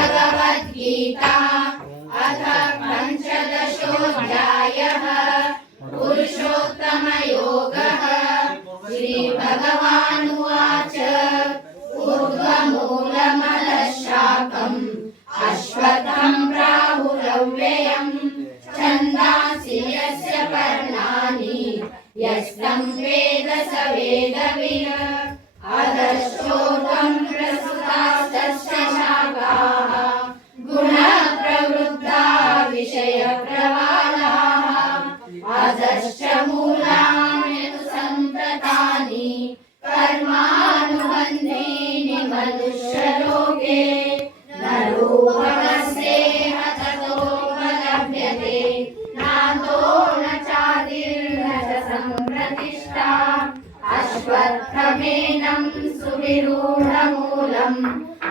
श्रीमद्भगवद्गीता अथ पञ्चदशोऽध्यायः पुरुषोत्तमयोगः। श्रीभगवानुवाच ऊर्ध्वमूलमधः शाखम् अश्वत्थं प्राहुरव्ययम् छन्दांसि यस्य पर्णानि यस्तं वेद स वेदवित् अधश्चोर्ध्वं प्रसृतास्तस्य शाखाः गुणप्रवृद्धा विषयप्रवालाः अधश्च मूलान्यनुसन्ततानि कर्मानुबन्धीनि मनुष्यलोके न रूपमस्येह ततोपलभ्यते नान्तो न चादिर्न च सम्प्रतिष्ठा अश्वत्थमेनं सुविरूढमूलम्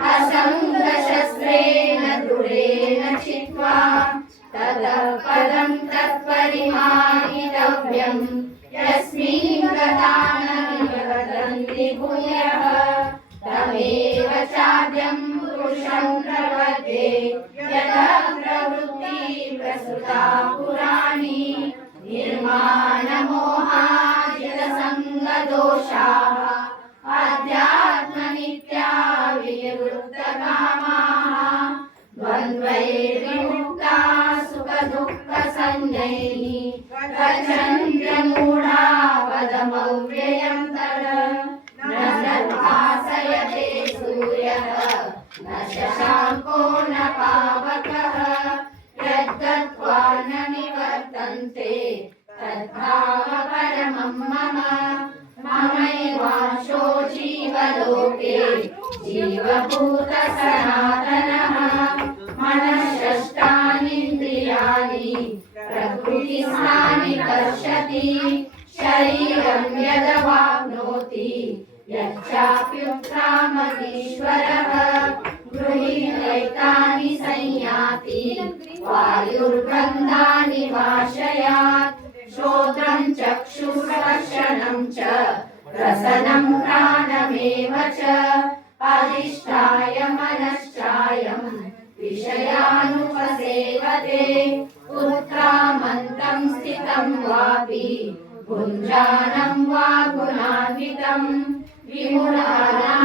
असङ्गशस्त्रेण दृढेन छित्त्वा ततः पदं तत्परिमार्गितव्यम् यस्मिन् गता न निवर्तन्ति भूयः तमेव चाद्यं पुरुषं प्रपद्ये यतः प्रवृत्तिः प्रसृता पुराणी निर्माणमोहाजितसङ्गदोषाः आध्यात्मनित्या विनिवृत्तकामाः द्वन्द्वैर्विमुक्ताः सुखदुःखसञ्ज्ञैः गच्छन्त्यमूढा पदमव्ययं तत् न तद्भासयते सूर्यः न शशाङ्को न पावकः यद्गत्वा न निवर्तन्ते तद्भावपरमं मम ममैवांशो जीवलोके जीवभूतसनातनः मनःषष्ठानीन्द्रियाणि प्रकृतिस्थानि कर्षति शरीरं यदवाप्नोति यच्चाप्युत्क्रामतीश्वरः गृहीत्वैतानि संयाति वायुर्गन्धानि वाशयात् श्रोत्रं चक्षुस्पर्शनं च रसनं घ्राणमेव च अधिष्ठाय मनश्चायं विषयानुपसेवते उत्क्रामन्तं स्थितं वापि भुञ्जानं वा गुणान्वितं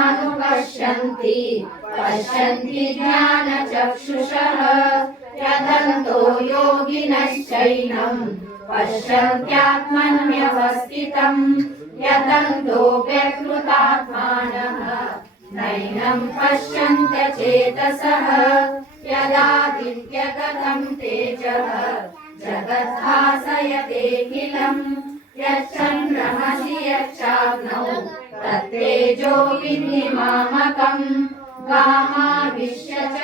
विमूढानानुपश्यन्ति पश्यन्ति ज्ञानचक्षुषः यतन्तो योगिनश्चैनं पश्यन्त्यात्मन्यवस्थितं यतन्तोऽप्यकृतात्मानः नैनं पश्यन्त्यचेतसः यदादित्यगतं तेजः जगद्भासयतेऽखिलं यच्चन्द्रमसि यच्चाग्नौ तत्तेजो विद्धि मामकम् गामाविश्य च